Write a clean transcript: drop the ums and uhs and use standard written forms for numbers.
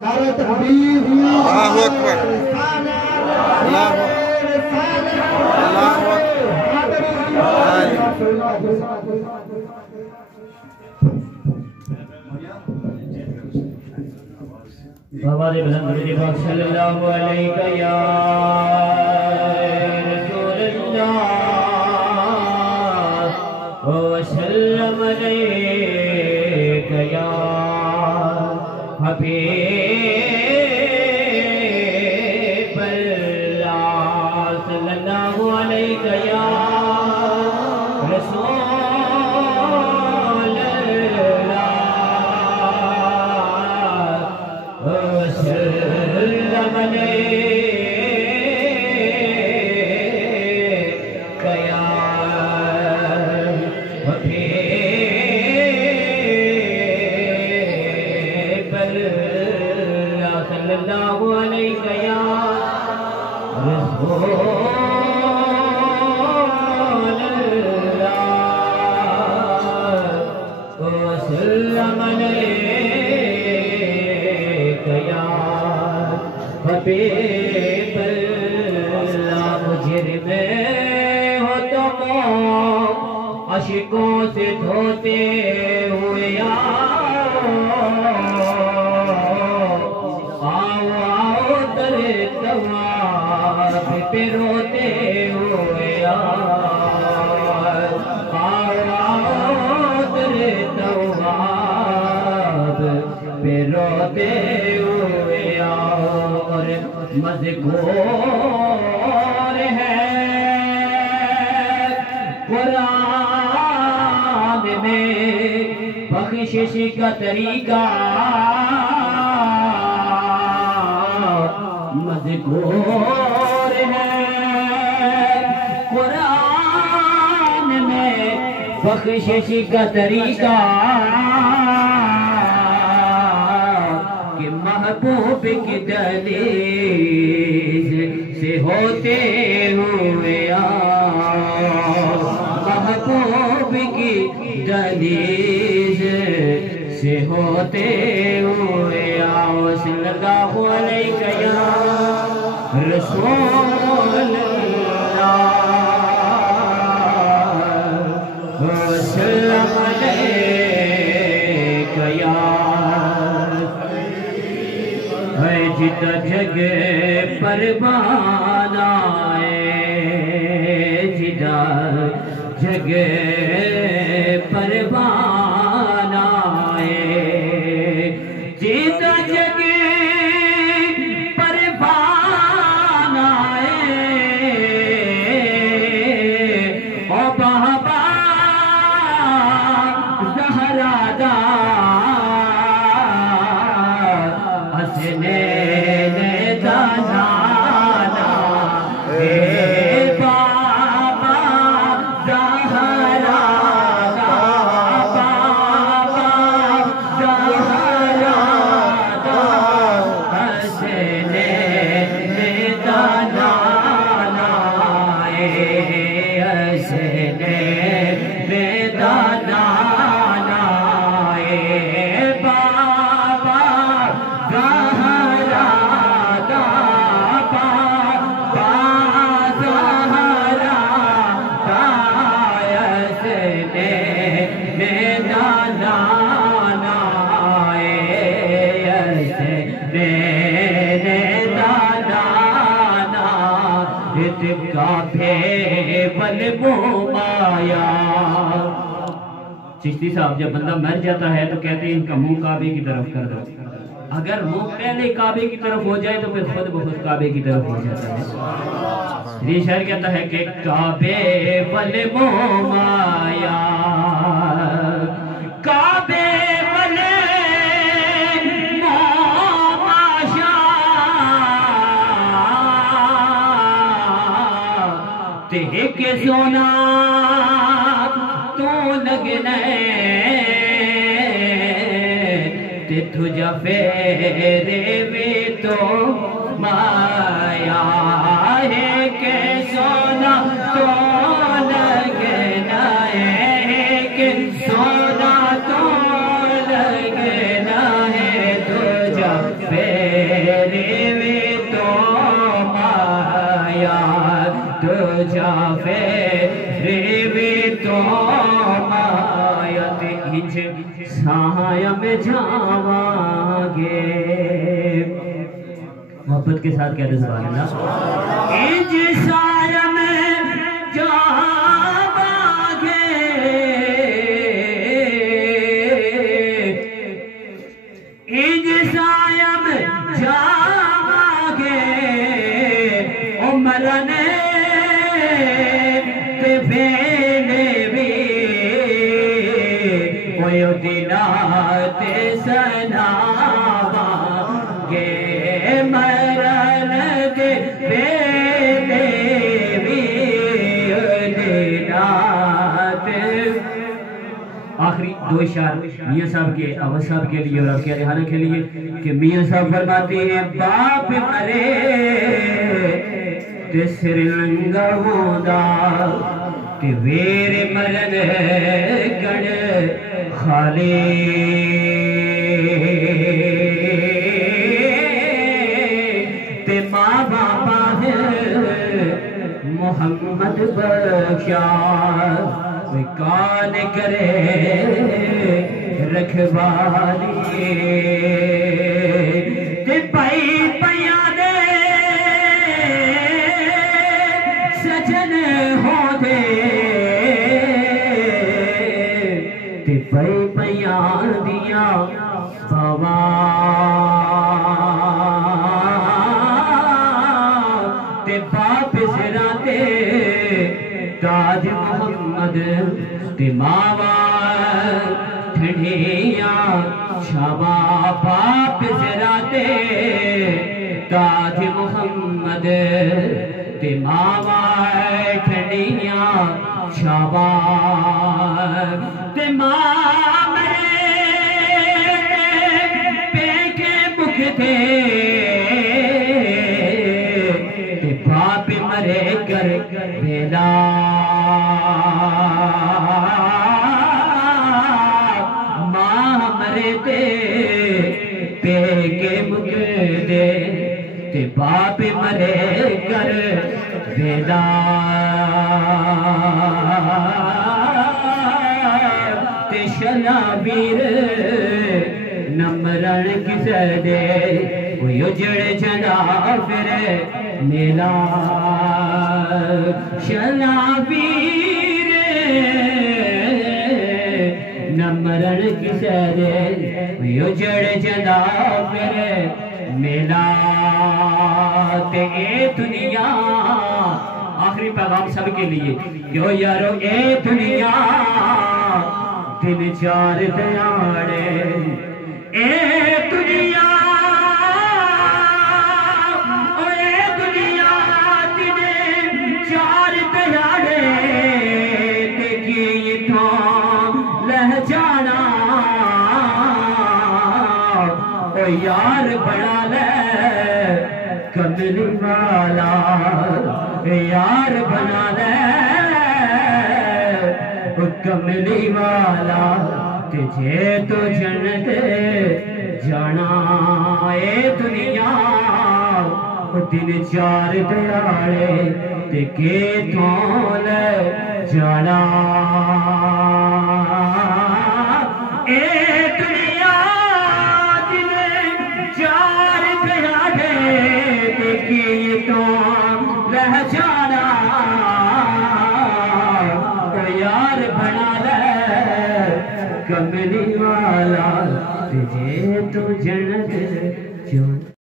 نعرہ تکبیر اللہ اکبر اللہ بابا دے بلند درود پاک صلی اللہ علیہ یا رسول اللہ وسلم علیک یا حبیب اللہ صلی اللہ علیہ یا رسول عاشقوں سے دھوتے ہوئے آؤ در تواب پہ روتے ہوئے آؤ در تواب پہ روتے ہوئے اور مذکور ہے قرآن میں بخشش کا طریقہ مذکور ہے قرآن میں بخشش کا طریقہ کہ محبوب کی دلیل سے ہوتے ہوئے محبوب کی دلیل سے ہوتے ہوئے صلی اللہ علیہ یا رسول اللہ وسلم علیہ یا ہے جتا جگہ پروان آئے جتا جگہ پروان آئے جتا جگہ پروان آئے او بابا زہرا دا حسنین دانانا چشتی صاحب جب بندہ مر جاتا ہے تو کہتے ہیں ان کا منہ کعبے کی طرف کر دو اگر منہ پہلے کعبے کی طرف ہو جائے تو پھر خود بخود کعبے کی طرف ہو جاتا ہے یہ شاعر کہتا ہے کہ کعبے والے منہ مایا کعبے والے منہ ماشا تے کے سونا لگنے تے تجھا فیرے میں تو مایا ہے کہ سونا تو لگنا ہے کہ سونا تو لگنا ہے تجھا فیرے انج سایہ میں جاواں گے. محبت کے ساتھ کہہ دے سبحان اللہ. انج سایہ میں جاواں گے, انج سایہ میں جاواں گے, مرنے تے ویلے وی کوئی دنات سناواں گے, مرن تے ویلے وی دنات. آخری دو اشعار میاں صاحب کے, آواز صاحب کے لیے اور آپ کے ریحانہ کے لیے کہ میاں صاحب فرماتے ہیں باپ مرے تے سرنگا ہوندا تے ویر مرن گڑ خالی, تے ماں باپا محمد بخشا کان کرے رکھوالی, تے پائی پیاں دے سجن ہو دے, تے پائی پیاں دیاں بواں, تے باپ سرا تے تاج محمد, تے ماوا ٹھنڈیاں چھاواں, باپ سرا تے تاج محمد, تے ماوا ٹھنڈیاں چھاواں, تے ماں مرے پیکے بکھ تے, تے باپ مرے کر ویلا, ماں مرے تے پیکے بکھ دے, تے باپ مرے کر ویلا, تے شنابیر نمرن کسے دے کوئی اجڑ جنا پھر میلا, شنابیر نمرن کسے دے کوئی اجڑ جنا پھر میلا, تے اے دنیا. آخری پیغام سب کے لیے کہ او یارو اے دنیا دن چار دیاڑے, اے دنیا اے دنیا دن چار دیاڑے, تے کی تھاں لہ جانا او یار بنا لے کملی والا, یار بنا لے کملی والا, تجھے تو جنت جانا. اے دنیا دن چار دیاڑے, تے کے تھول جانا. اے دنیا دن چار دیاڑے, تے کے تھول جانا, یار بنا لے کملی والا, تجھے تو جنت جو